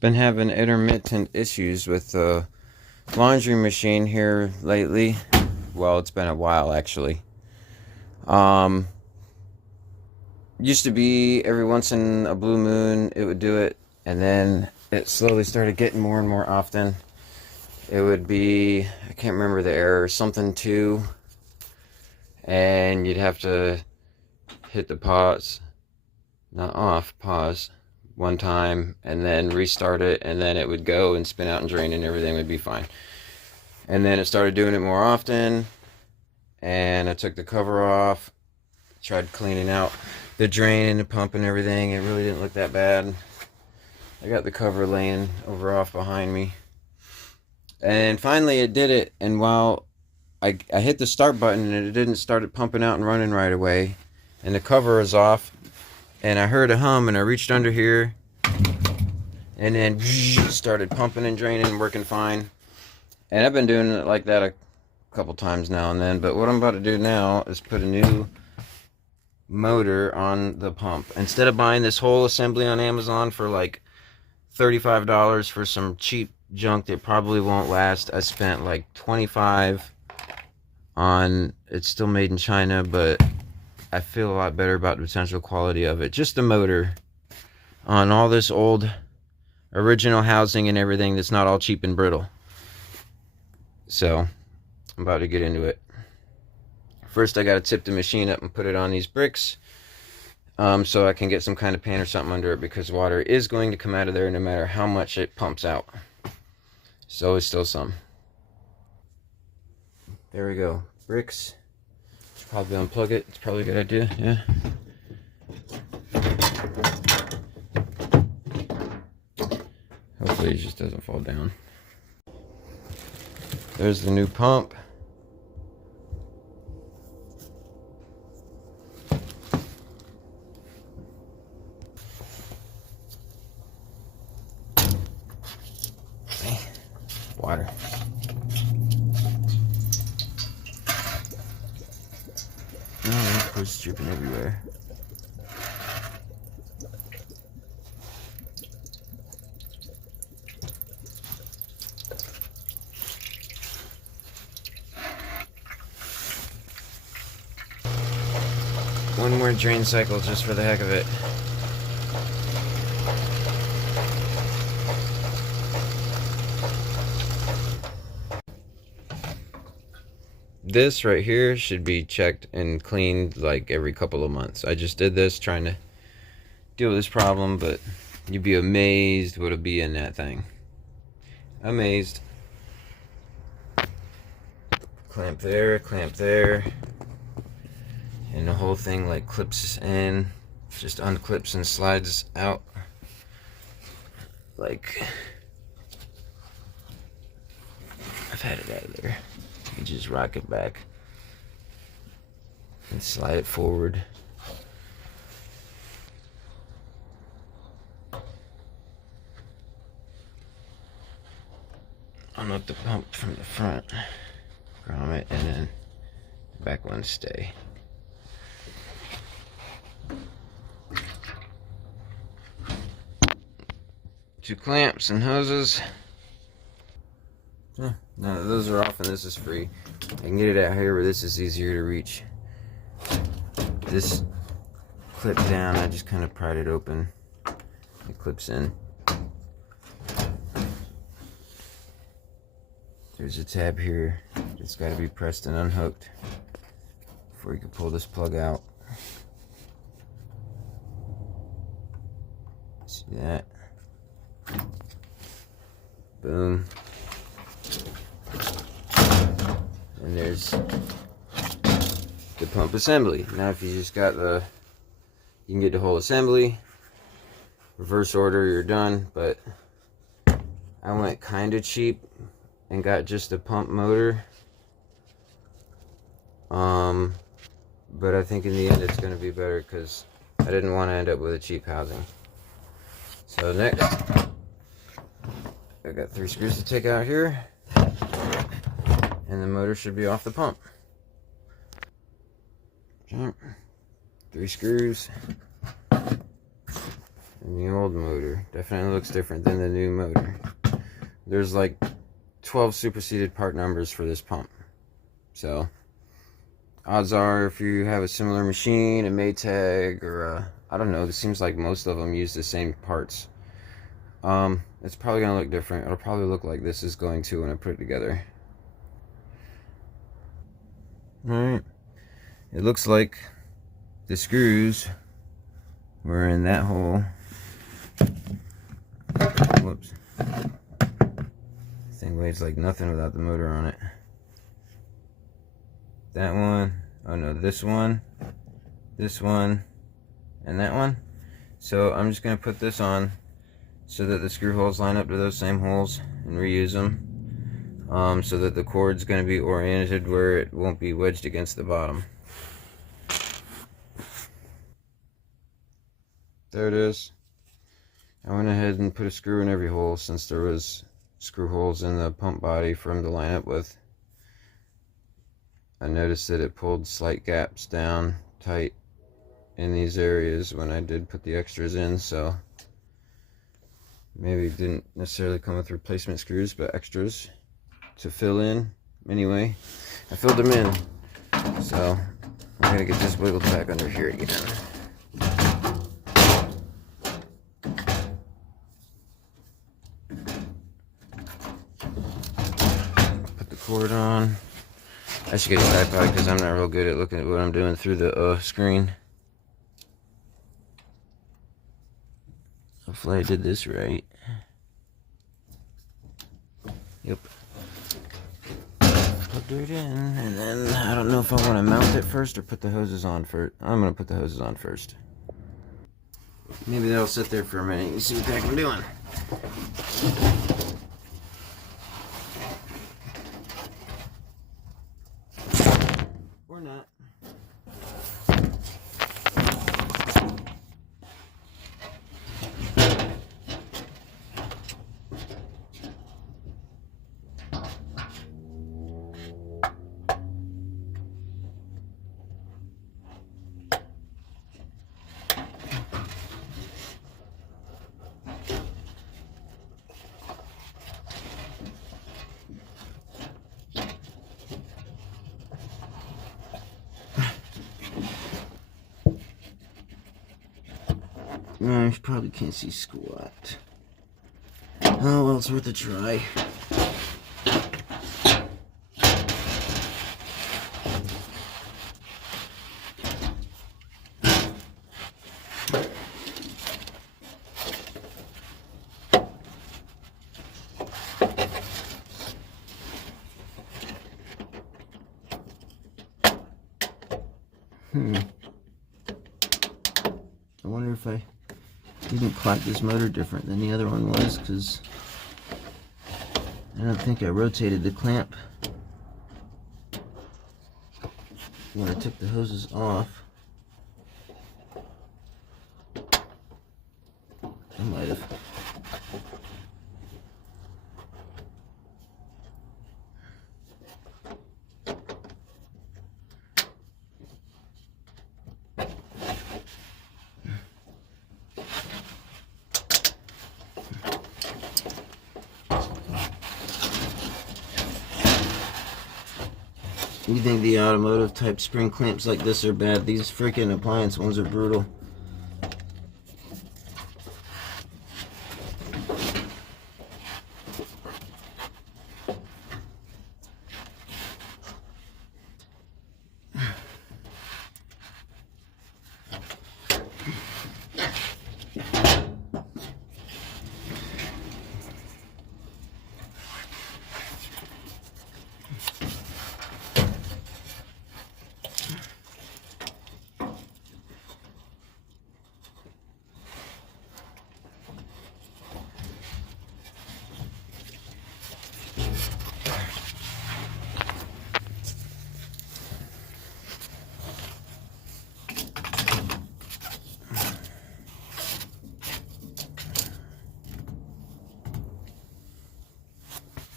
Been having intermittent issues with the laundry machine here lately. Well, it's been a while actually. Um, Used to be every once in a blue moon it would do it, and then it slowly started getting more and more often. It would be, I can't remember the error, something two, and you'd have to hit the pause, not off, pause one time, and then restart it, and then it would go and spin out and drain, and everything would be fine. And then it started doing it more often, and I took the cover off, tried cleaning out the drain and the pump and everything. It really didn't look that bad. I got the cover laying over off behind me, and finally it did it. And while I hit the start button, and it didn't start it pumping out and running right away, and the cover is off, and I heard a hum, and I reached under here, and then started pumping and draining and working fine. And I've been doing it like that a couple times now and then, but what I'm about to do now is put a new motor on the pump. Instead of buying this whole assembly on Amazon for like $35 for some cheap junk that probably won't last, I spent like $25 on, it's still made in China, but I feel a lot better about the potential quality of it. Just the motor on all this old original housing and everything that's not all cheap and brittle. So I'm about to get into it. First I gotta tip the machine up and put it on these bricks, so I can get some kind of pan or something under it, because water is going to come out of there no matter how much it pumps out. So it's still some. There we go. Bricks. Should probably unplug it. It's probably a good idea. Yeah. Hopefully it just doesn't fall down. There's the new pump. Okay. Water. Oh, of course, it's dripping everywhere. One more drain cycle just for the heck of it. This right here should be checked and cleaned like every couple of months. I just did this trying to deal with this problem, but you'd be amazed what'll be in that thing. Amazed. Clamp there, and the whole thing like clips in, just unclips and slides out. Like, I've had it out of there. You just rock it back and slide it forward. Unhook the pump from the front, grommet, and then the back ones stay. Two clamps and hoses. No, those are off and this is free. I can get it out here where this is easier to reach. This clip down, I just kind of pried it open. It clips in. There's a tab here. It's got to be pressed and unhooked before you can pull this plug out. See that? Boom. And there's the pump assembly. Now if you just got the, you can get the whole assembly, reverse order, you're done. But I went kind of cheap and got just a pump motor. But I think in the end it's going to be better, because I didn't want to end up with a cheap housing. So next, I got 3 screws to take out here, and the motor should be off the pump. 3 screws, and And the old motor definitely looks different than the new motor. There's like 12 superseded part numbers for this pump. So odds are, if you have a similar machine, a Maytag, or I don't know, it seems like most of them use the same parts. It's probably going to look different. It'll probably look like this is going to when I put it together. Alright. It looks like the screws were in that hole. Whoops. This thing weighs like nothing without the motor on it. That one. Oh no, this one, and that one. So I'm just going to put this on so that the screw holes line up to those same holes and reuse them, so that the cord's going to be oriented where it won't be wedged against the bottom. There it is. I went ahead and put a screw in every hole since there was screw holes in the pump body for them to line up with. I noticed that it pulled slight gaps down tight in these areas when I did put the extras in, so maybe it didn't necessarily come with replacement screws, but extras to fill in. Anyway, I filled them in, so I'm gonna get this wiggled back under here again. Put the cord on. I should get a tripod because I'm not real good at looking at what I'm doing through the screen. Hopefully I did this right. Yep. Plugged it in, and then I don't know if I want to mount it first or put the hoses on first. I'm going to put the hoses on first. Maybe that'll sit there for a minute. You see what the heck I'm doing. Or not. No, you probably can't see squat. Oh, well, it's worth a try. I wonder if I didn't clamp this motor different than the other one was, because I don't think I rotated the clamp when I took the hoses off. I might have. You think the automotive type spring clamps like this are bad? These freaking appliance ones are brutal.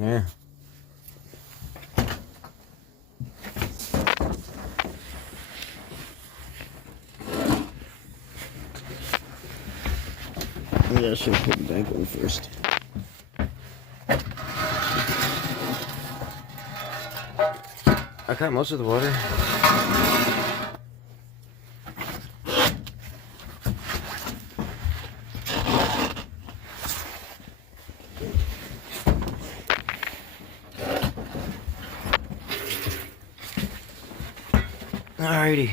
Yeah. Maybe I should put the bank one first. I got most of the water. Alrighty.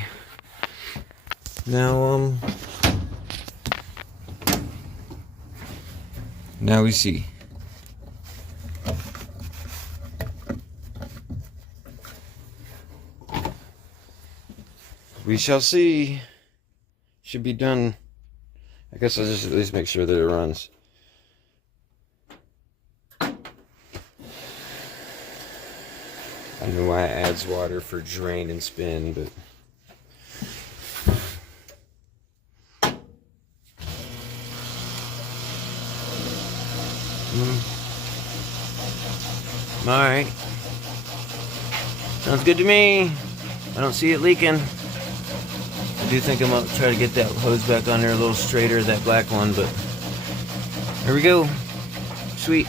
Now we see. We shall see. Should be done. I guess I'll just at least make sure that it runs. I don't know why it adds water for drain and spin, but alright. Sounds good to me. I don't see it leaking. I do think I'm gonna try to get that hose back on there a little straighter, that black one, but here we go. Sweet.